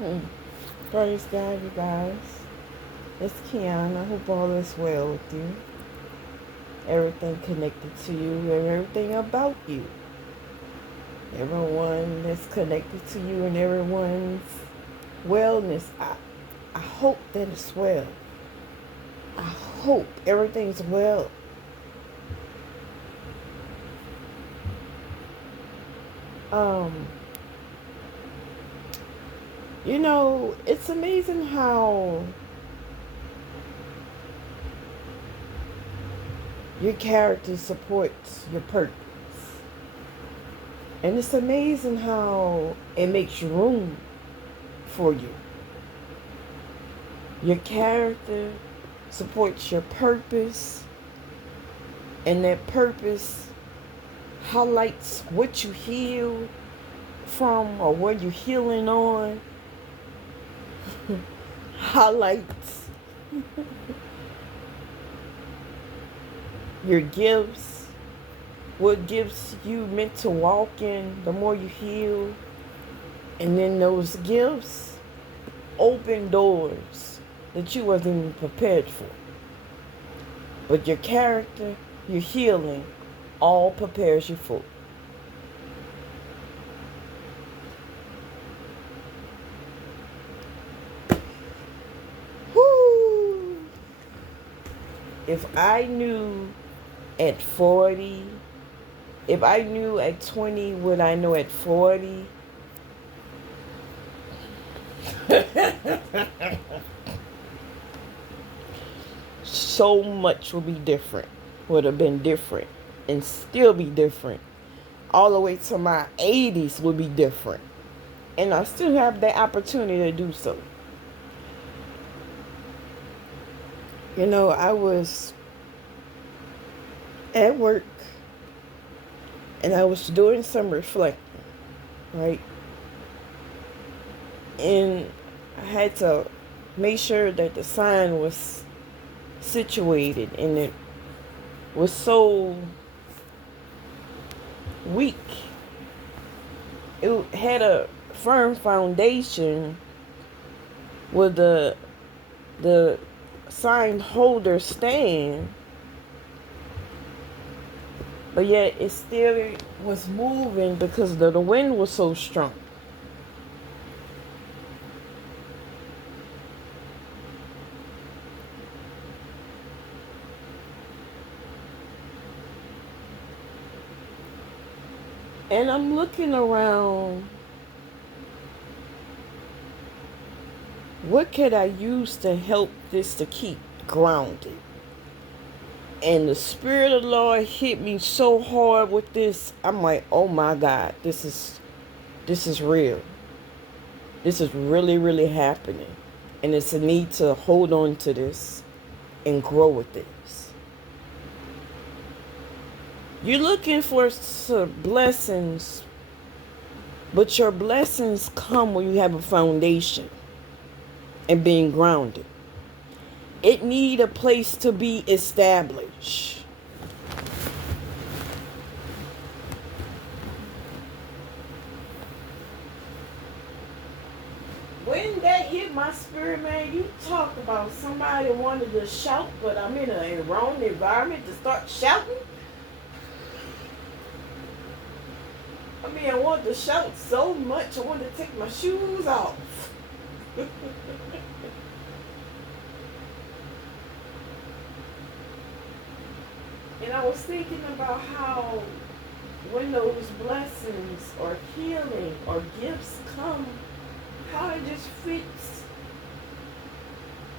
Hmm. Praise God, you guys. It's Kiana. Hope all is well with you. Everything connected to you and everything about you. Everyone that's connected to you and everyone's wellness. I hope that it's well. I hope everything's well. Um, it's amazing how your character supports your purpose. And it's amazing how it makes room for you. Your character supports your purpose, and that purpose highlights what you heal from or what you're healing on, highlights your gifts, what gifts you meant to walk in the more you heal. And then those gifts open doors that you wasn't even prepared for. But your character, your healing, all prepares you for. Whoo! If I knew at 40, if I knew at 20 what I know at 40, so much would be different. Would have been different and still be different. All the way to my 80s would be different. And I still have the opportunity to do so. I was at work and I was doing some reflecting, right? And I had to make sure that the sign was situated and it was so weak. It had a firm foundation where the sign holder stand, but yet it still was moving because the wind was so strong. And I'm looking around, what could I use to help this to keep grounded? And the Spirit of the Lord hit me so hard with this. I'm like, oh my God, this is real. This is really, really happening. And it's a need to hold on to this and grow with this. You're looking for some blessings, but your blessings come when you have a foundation and being grounded. It need a place to be established. When that hit my spirit, man, you talk about somebody wanted to shout, but I'm in a wrong environment to start shouting. I mean, I wanted to shout so much, I wanted to take my shoes off. And I was thinking about how when those blessings or healing or gifts come, how it just fits.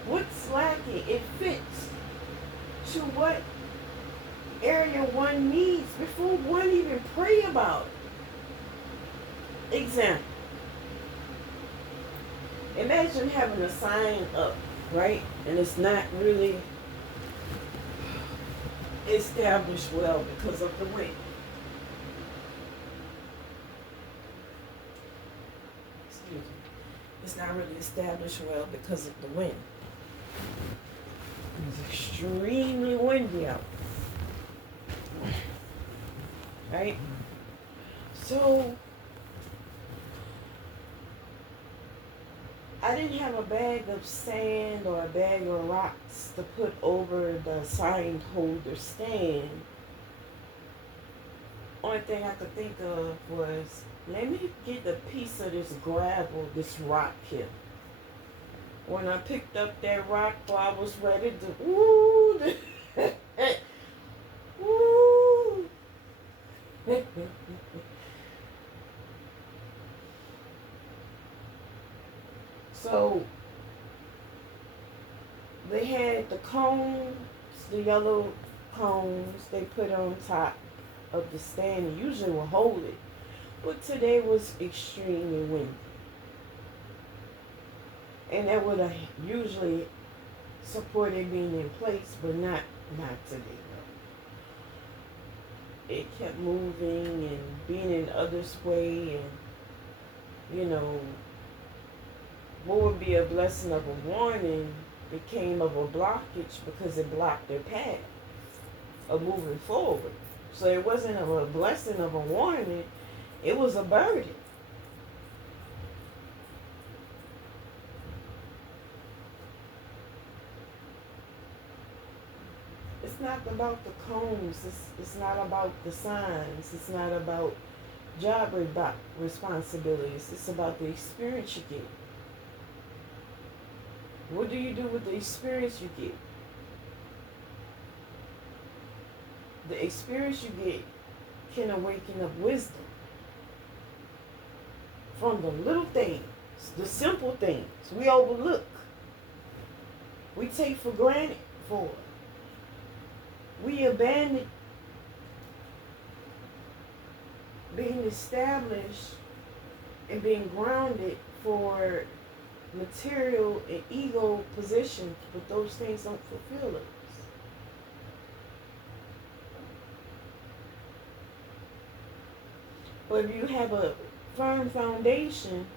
What's lacking? It fits to what area one needs before one even pray about it. Example. Imagine having a sign up, right? And it's not really established well because of the wind. Excuse me. It's not really established well because of the wind. It's extremely windy out. Right? So I didn't have a bag of sand or a bag of rocks to put over the sign holder stand. Only thing I could think of was, let me get a piece of this gravel, this rock here. When I picked up that rock, I was ready to, woo, woo. So they had the cones, the yellow cones they put on top of the stand and usually will hold it. But today was extremely windy. And that would have usually supported being in place, but not today. It kept moving and being in others' way, and what would be a blessing of a warning became of a blockage because it blocked their path of moving forward. So it wasn't a blessing of a warning, it was a burden. It's not about the cones, it's not about the signs, it's not about job responsibilities, it's about the experience you get. What do you do with the experience you get? The experience you get can awaken up wisdom from the little things, the simple things we overlook, we take for granted for. We abandon being established and being grounded for material and ego positions, but those things don't fulfill us. But if you have a firm foundation,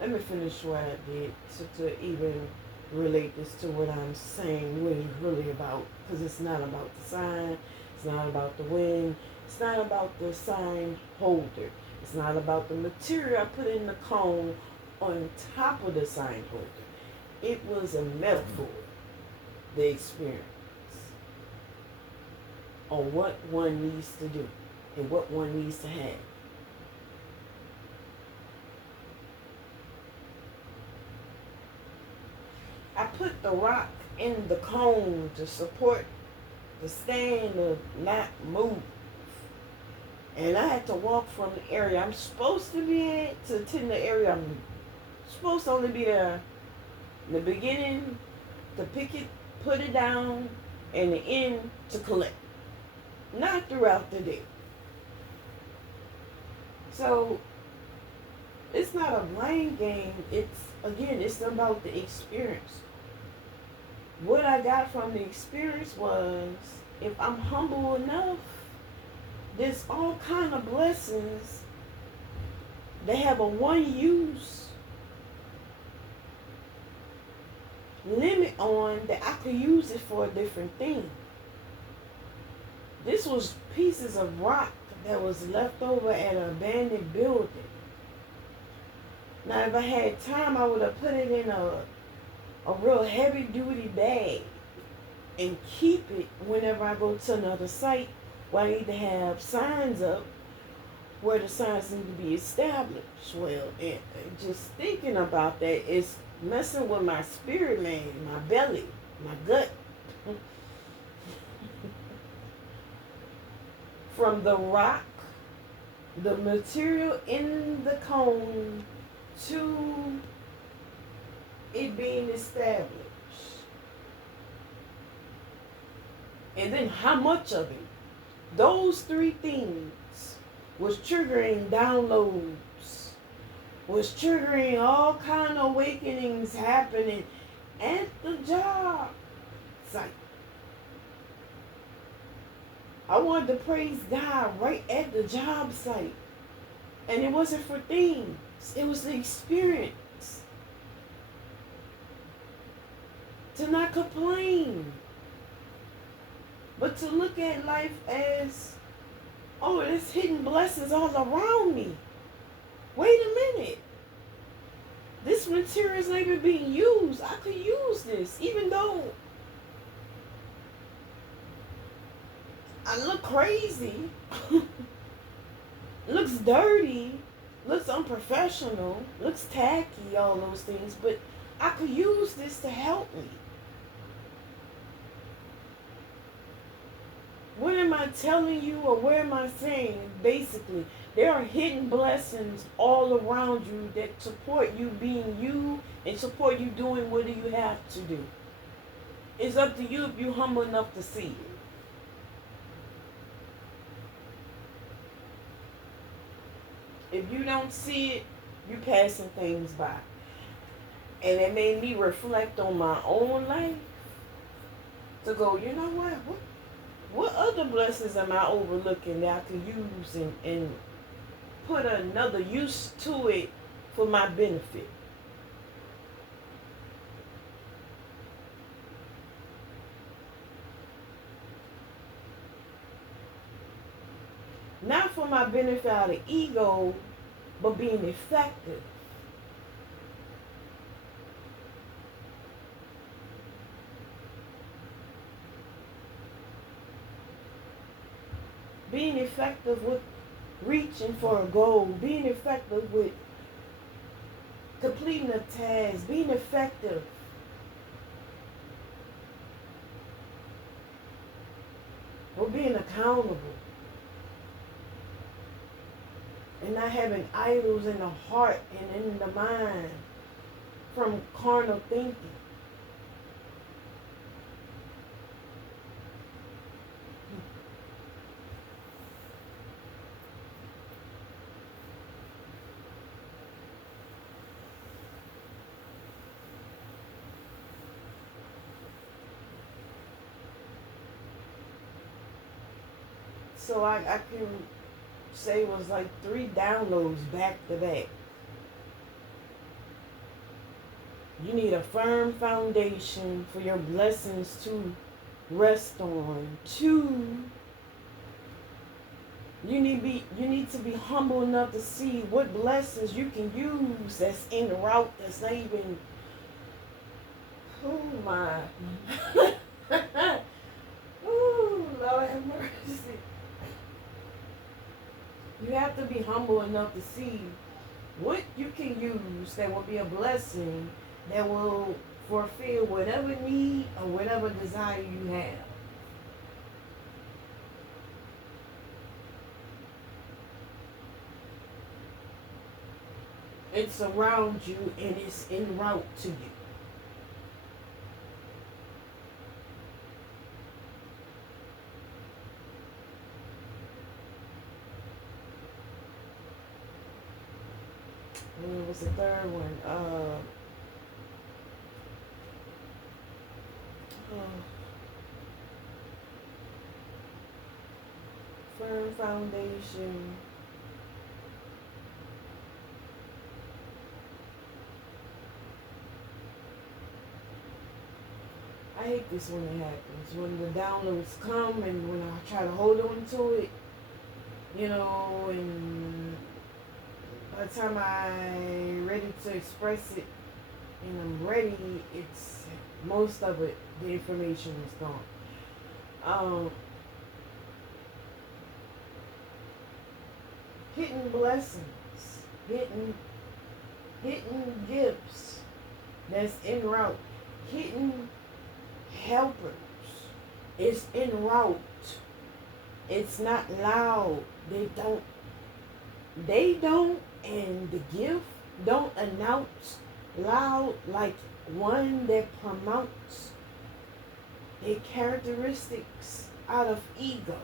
let me finish what I did to even relate this to what I'm saying, what it's really about. Because it's not about the sign, it's not about the wind, it's not about the sign holder, it's not about the material I put in the cone on top of the sign holder. It was a metaphor, the experience, on what one needs to do and what one needs to have. I put the rock in the cone to support the stand to not move. And I had to walk from the area I'm supposed to be in to attend the area I'm supposed to only be there in the beginning to pick it, put it down, and the end to collect. Not throughout the day. So it's not a blame game. It's about the experience. What I got from the experience was, if I'm humble enough, there's all kind of blessings. They have a one use limit on that I could use it for a different thing. This was pieces of rock that was left over at an abandoned building. Now, if I had time, I would have put it in a real heavy-duty bag and keep it whenever I go to another site where I need to have signs up where the signs need to be established. Well, and just thinking about that is messing with my spirit, man, my belly, my gut. From the rock, the material in the cone, to it being established. And then how much of it? Those three things was triggering downloads, was triggering all kind of awakenings happening at the job site. I wanted to praise God right at the job site. And it wasn't for things. It was the experience. To not complain. But to look at life as Oh, there's hidden blessings all around me. Wait a minute. This material is not even being used. I could use this, even though I look crazy, looks dirty, looks unprofessional, looks tacky, all those things, but I could use this to help me. What am I telling you, or what am I saying? Basically, there are hidden blessings all around you that support you being you and support you doing what you have to do. It's up to you if you're humble enough to see it. If you don't see it, you're passing things by. And it made me reflect on my own life to go, you know what other blessings am I overlooking that I could use and put another use to it for my benefit? Not for my benefit out of ego, but being effective. Being effective with reaching for a goal, being effective with completing a task, being effective with being accountable, and not having idols in the heart and in the mind from carnal thinking. So I can say it was like 3 downloads back to back. You need a firm foundation for your blessings to rest on. 2, you need to be humble enough to see what blessings you can use that's en route, that's not even, oh my. Oh, Lord have mercy. You have to be humble enough to see what you can use that will be a blessing that will fulfill whatever need or whatever desire you have. It's around you and it's en route to you. And it was the third one. Firm foundation. I hate this when it happens. When the downloads come and when I try to hold on to it, and by the time I'm ready to express it and I'm ready, it's most of it, the information is gone. Hidden blessings, hidden gifts that's en route, hidden helpers. It's en route. It's not loud. They don't, and the gift don't announce loud like one that promotes their characteristics out of ego.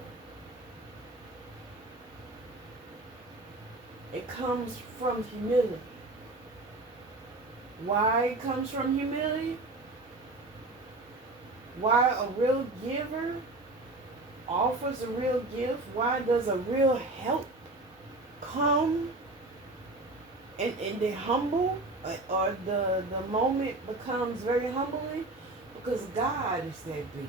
It comes from humility. Why it comes from humility? Why a real giver offers a real gift? Why does a real help come and they humble, or the moment becomes very humbling? Because God is that big.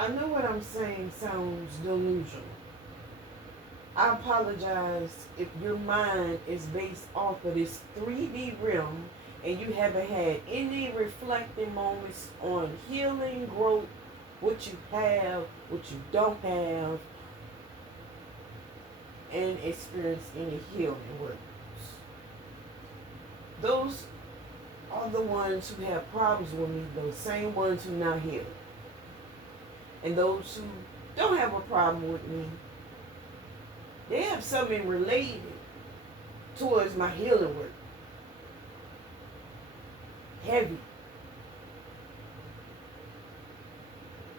I know what I'm saying sounds delusional. I apologize if your mind is based off of this 3D realm and you haven't had any reflecting moments on healing, growth, what you have, what you don't have, and experience any healing works. Those are the ones who have problems with me, those same ones who not healed. And those who don't have a problem with me, they have something related towards my healing work. Heavy.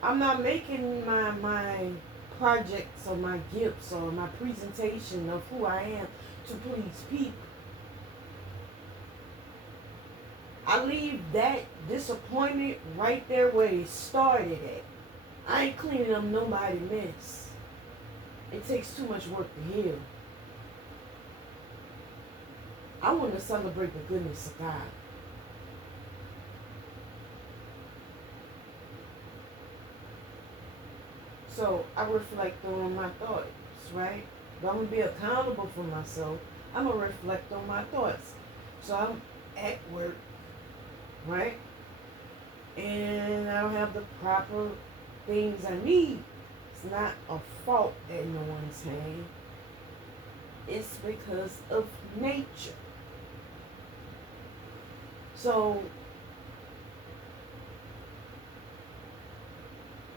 I'm not making my projects or my gifts or my presentation of who I am to please people. I leave that disappointment right there where it started at. I ain't cleaning up nobody's mess. It takes too much work to heal. I want to celebrate the goodness of God. So I reflect on my thoughts, right? If I'm going to be accountable for myself, I'm going to reflect on my thoughts. So I'm at work, right? And I don't have the proper things I need. It's not a fault at no one's hand. It's because of nature. So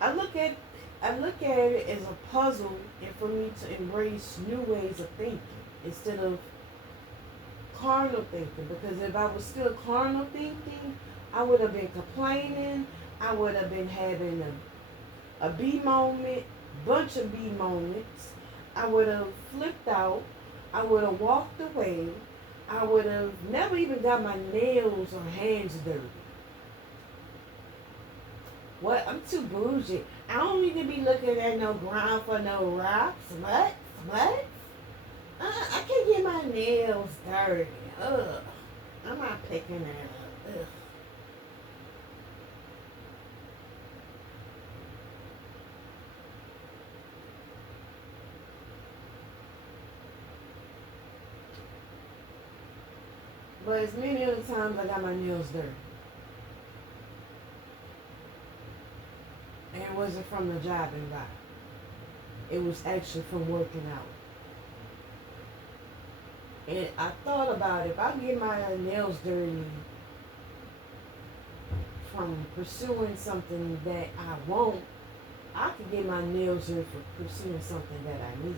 I look at it as a puzzle and for me to embrace new ways of thinking instead of carnal thinking. Because if I was still carnal thinking, I would have been complaining. I would have been having a B moment, bunch of B moments. I would have flipped out. I would have walked away. I would have never even got my nails or hands dirty. What? I'm too bougie. I don't need to be looking at no ground for no rocks. What? What? I can't get my nails dirty. Ugh. I'm not picking that up. Ugh. But as many other times I got my nails dirty. And it wasn't from the job environment. It was actually from working out. And I thought about if I get my nails dirty from pursuing something that I want, I could get my nails dirty for pursuing something that I need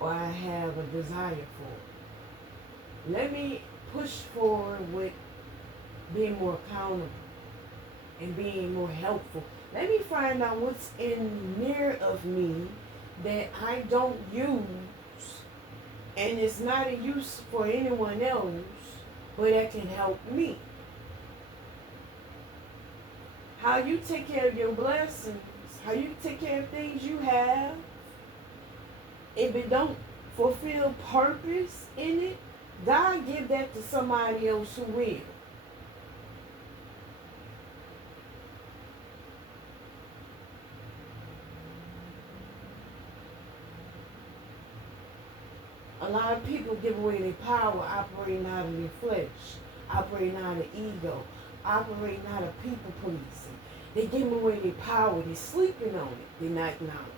or I have a desire for. Let me push forward with being more accountable and being more helpful. Let me find out what's in near of me that I don't use and it's not a use for anyone else, but that can help me. How you take care of your blessings, how you take care of things you have, if it don't fulfill purpose in it, God give that to somebody else who will. A lot of people give away their power operating out of their flesh, operating out of ego, operating out of people pleasing. They give away their power. They're sleeping on it. They're not acknowledging it.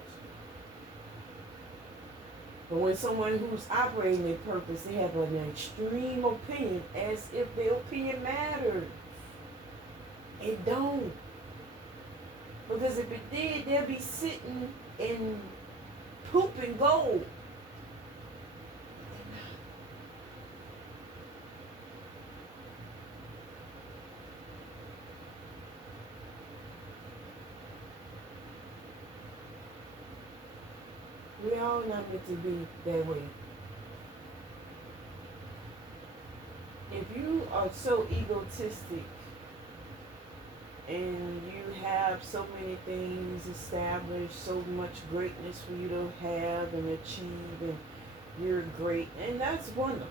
But when someone who's operating their purpose, they have an extreme opinion as if their opinion matters. It don't. Because if it did, they'll be sitting in poop and gold. We all not meant to be that way. If you are so egotistic and you have so many things established, so much greatness for you to have and achieve, and you're great, and that's wonderful.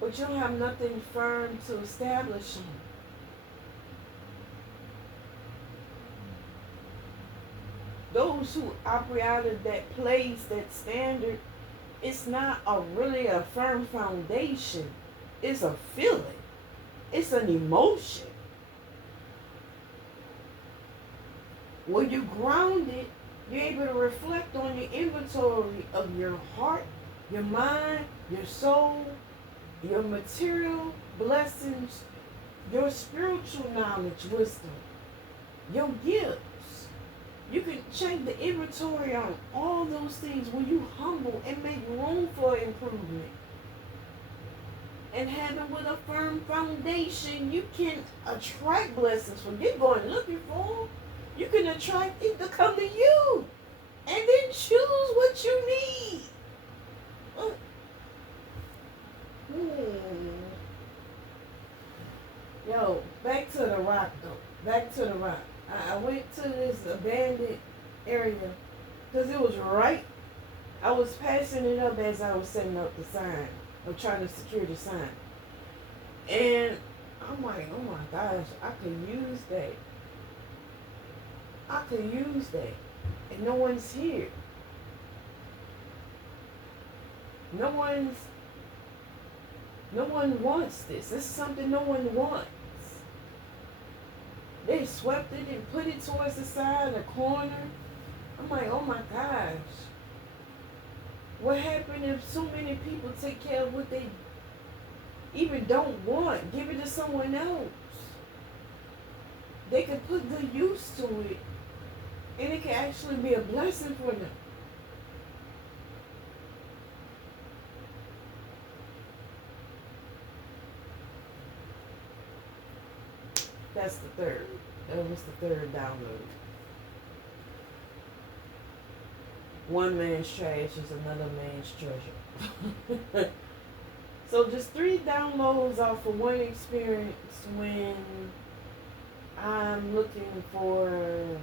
But you don't have nothing firm to establish on. those who operate out of that place, that standard, it's not really a firm foundation. It's a feeling. It's an emotion. When you ground it, you're able to reflect on your inventory of your heart, your mind, your soul, your material blessings, your spiritual knowledge, wisdom, your gifts. You can check the inventory on all those things when you humble and make room for improvement. And having with a firm foundation, you can attract blessings. Forget going looking for them. You can attract it to come to you. And then choose what you need. Yo, back to the rock though. Back to the rock. I went to this abandoned area because it was right. I was passing it up as I was setting up the sign. I'm trying to secure the sign. And I'm like, oh my gosh, I could use that. I could use that. And no one's here. No one wants this. This is something no one wants. They swept it and put it towards the side, the corner. I'm like, oh my gosh. What happened if so many people take care of what they even don't want? Give it to someone else. They can put good use to it. And it can actually be a blessing for them. That's the third. That was the third download. One man's trash is another man's treasure. So just 3 downloads off of one experience when I'm looking for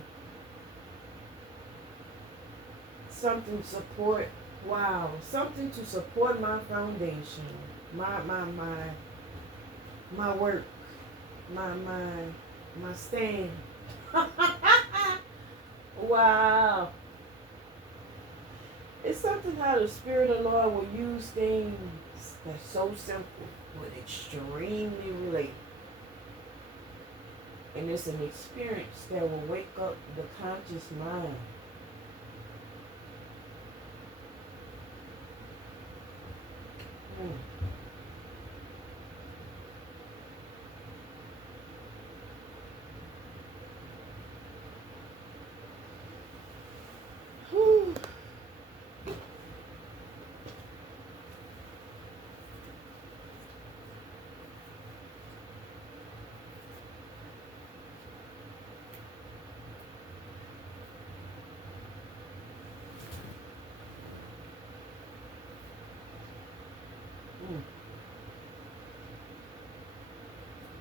something to support. Wow, something to support my foundation, my work, my stand. Wow. It's something how the Spirit of the Lord will use things that's so simple but extremely relatable. And it's an experience that will wake up the conscious mind.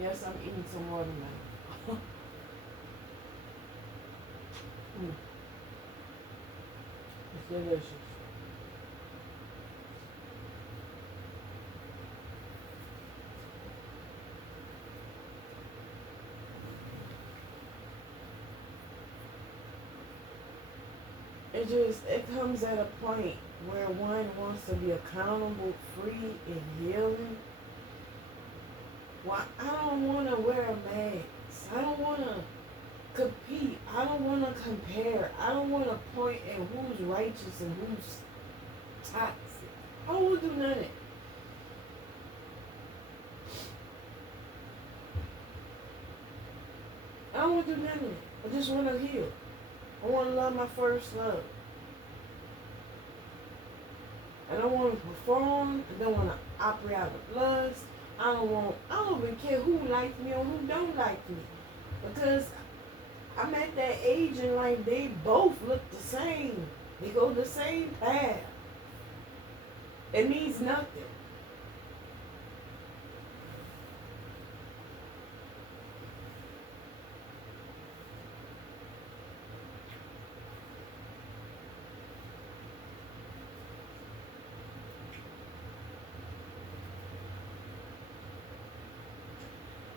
Yes, I'm eating some watermelon. It's delicious. It comes at a point where one wants to be accountable, free, and healing. Well, I don't want to wear a mask. I don't want to compete. I don't want to compare. I don't want to point at who's righteous and who's toxic. I don't want to do none of it. I don't want to do none of it. I just want to heal. I want to love my first love. I don't want to perform. I don't want to operate out of lust. I don't even care who likes me or who don't like me. Because I'm at that age and like they both look the same. They go the same path. It means nothing.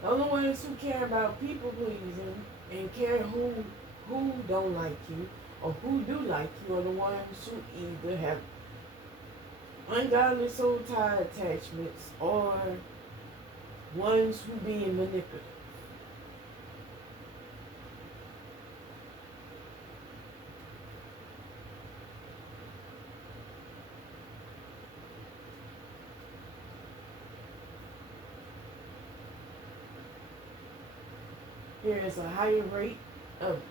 The only ones who care about people pleasing and care who don't like you or who do like you are the ones who either have ungodly soul tie attachments or ones who being manipulative. There is a higher rate of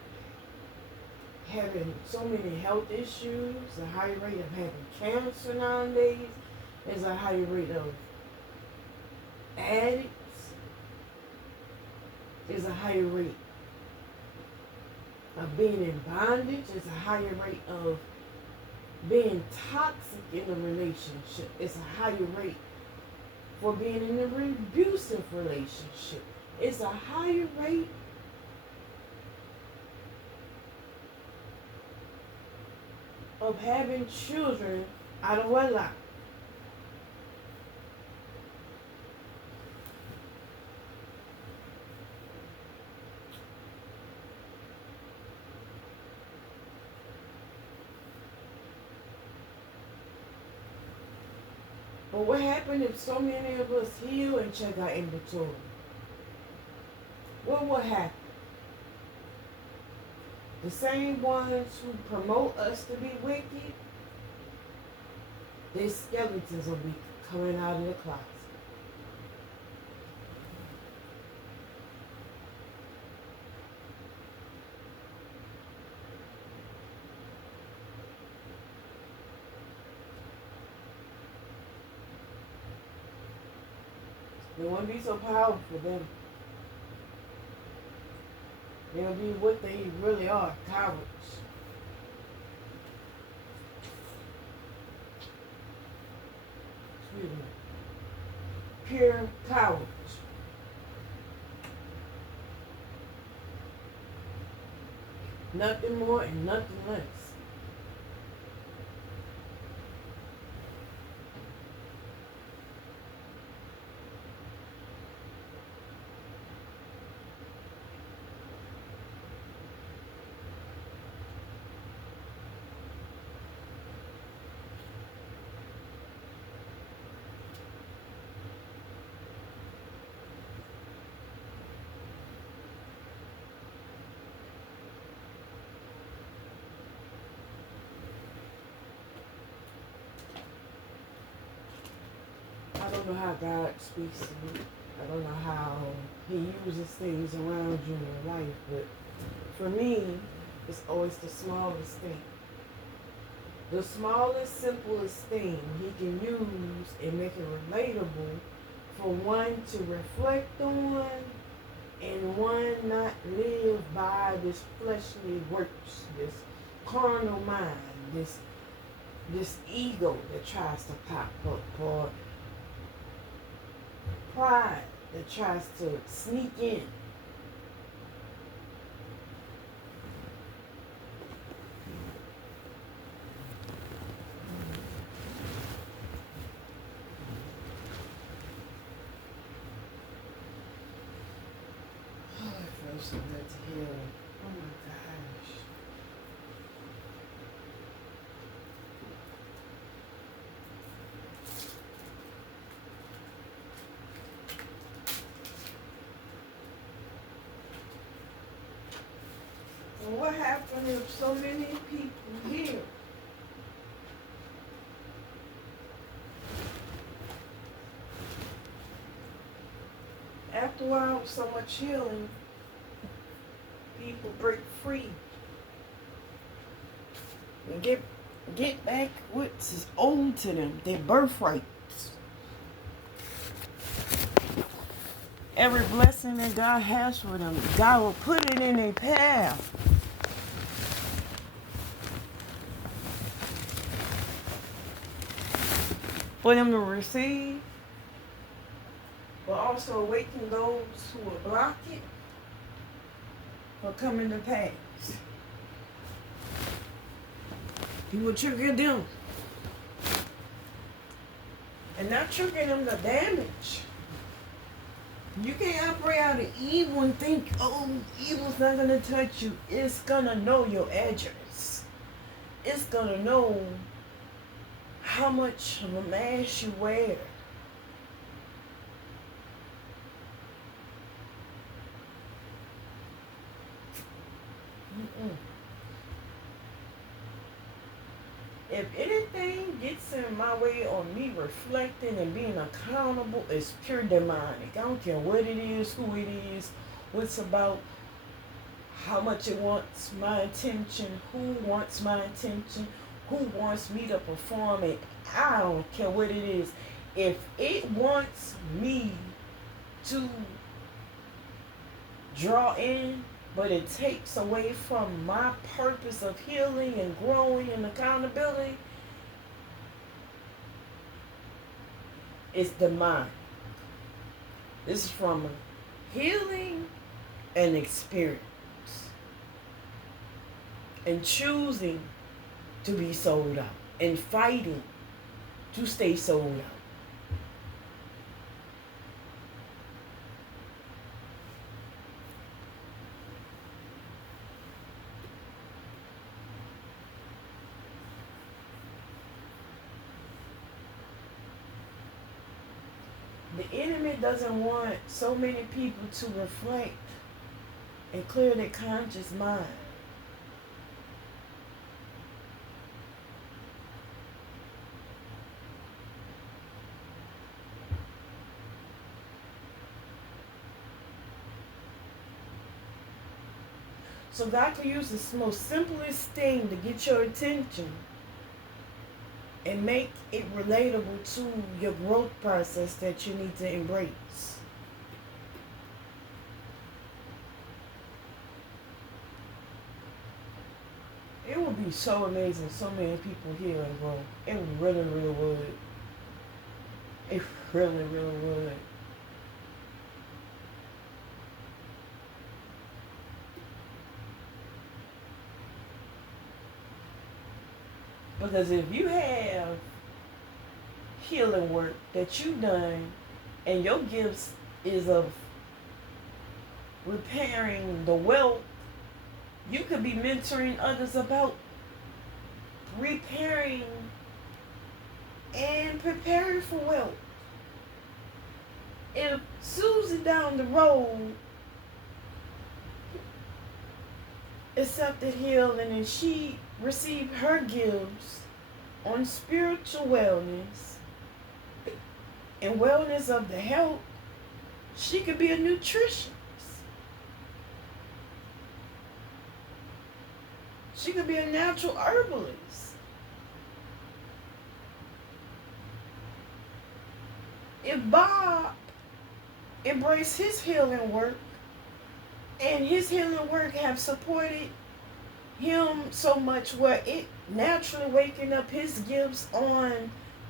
having so many health issues, a higher rate of having cancer nowadays. There's a higher rate of addicts. There's a higher rate of being in bondage. There's a higher rate of being toxic in a relationship. It's a higher rate for being in an abusive relationship. It's a higher rate of having children out of wedlock. But what happened if so many of us heal and check our inventory? What will happen? The same ones who promote us to be wicked, their skeletons will be coming out of the closet. They won't be so powerful then. They'll be what they really are, cowards. Excuse me. Pure cowards. Nothing more and nothing less. I don't know how God speaks to me. I don't know how He uses things around you in your life, but for me, it's always the smallest thing. The smallest, simplest thing He can use and make it relatable for one to reflect on and one not live by this fleshly works, this carnal mind, this ego that tries to pop up, or pride that tries to sneak in. Oh, I feel so good to hear. Oh my gosh. And what happened if so many people here after a while with so much healing, people break free and get back what's owed to them, their birthrights. Every blessing that God has for them, God will put it in their path. For them to receive, but also awaken those who will block it from coming to pass. He will trigger them. And not trigger them to damage. You can't operate out of evil and think, oh, evil's not going to touch you. It's going to know your address. it's going to know how much of a mask you wear. Mm-mm. If anything gets in my way on me reflecting and being accountable, it's pure demonic. I don't care what it is, who it is, what's about, how much it wants my attention, who wants my attention, who wants me to perform it. I don't care what it is. If it wants me to draw in, but it takes away from my purpose of healing and growing and accountability, it's demonic. This is from healing and experience and choosing to be sold out and fighting to stay sold out. The enemy doesn't want so many people to reflect and clear their conscious mind. So God can use the most simplest thing to get your attention and make it relatable to your growth process that you need to embrace. It would be so amazing, so many people here and grow. It really, really would. It really, really would. Because if you have healing work that you've done and your gifts is of repairing the wealth, you could be mentoring others about repairing and preparing for wealth. If Susie down the road accepted healing and she received her gifts on spiritual wellness and wellness of the health, she could be a nutritionist. She could be a natural herbalist. If Bob embraced his healing work and his healing work have supported him so much where it naturally waking up his gifts on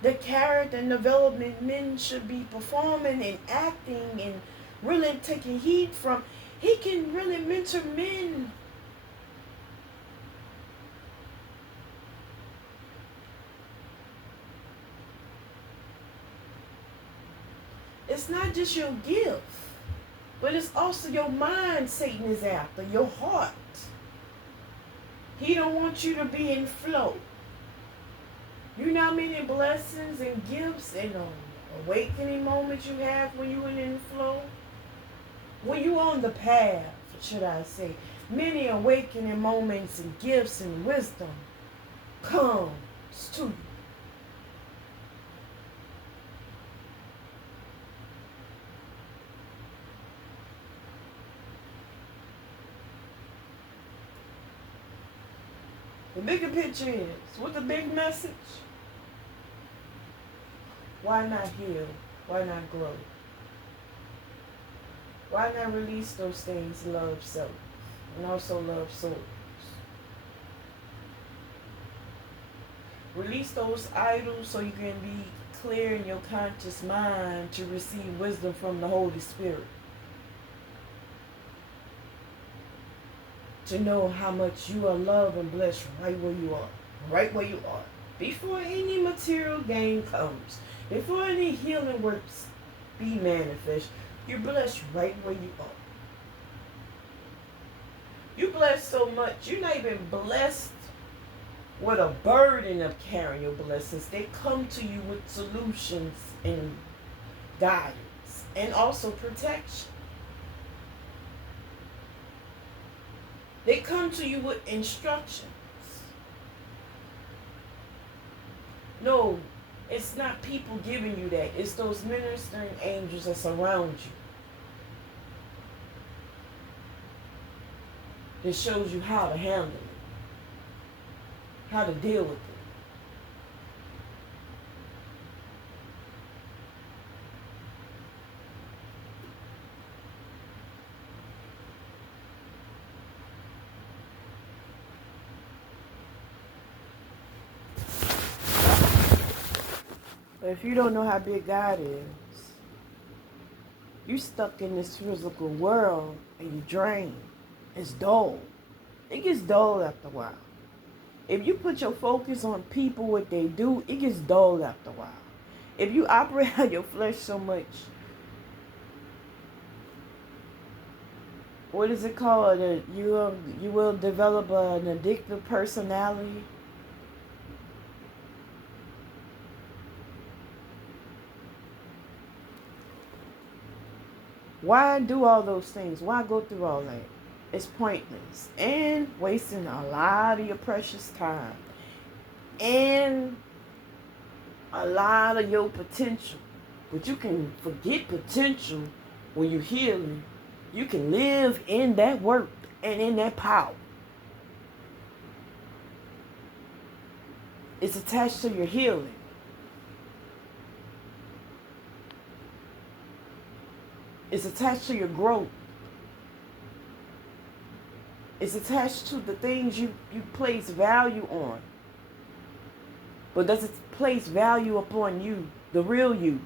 the character and development men should be performing and acting and really taking heed from, he can really mentor men. It's not just your gift, but it's also your mind Satan is after, your heart. He don't want you to be in flow. You know how many blessings and gifts and awakening moments you have when you're in flow? When you're on the path, should I say, many awakening moments and gifts and wisdom comes to you. The bigger picture is, what the big message? Why not heal? Why not grow? Why not release those things, love self, and also love souls? Release those idols so you can be clear in your conscious mind to receive wisdom from the Holy Spirit. To know how much you are loved and blessed right where you are. Right where you are. Before any material gain comes. Before any healing works be manifest. You're blessed right where you are. You're blessed so much. You're not even blessed with a burden of carrying your blessings. They come to you with solutions and guidance and also protection. They come to you with instructions. No, it's not people giving you that. It's those ministering angels that surround you. That shows you how to handle it. How to deal with it. But if you don't know how big God is, you stuck in this physical world and you drain. It's dull. It gets dull after a while. If you put your focus on people, what they do, it gets dull after a while. If you operate on your flesh so much, what is it called? You will develop an addictive personality. Why do all those things? Why go through all that? It's pointless and wasting a lot of your precious time and a lot of your potential. But you can forget potential when you're healing. You can live in that work and in that power. It's attached to your healing. It's attached to your growth. It's attached to the things you place value on. But does it place value upon you, the real you?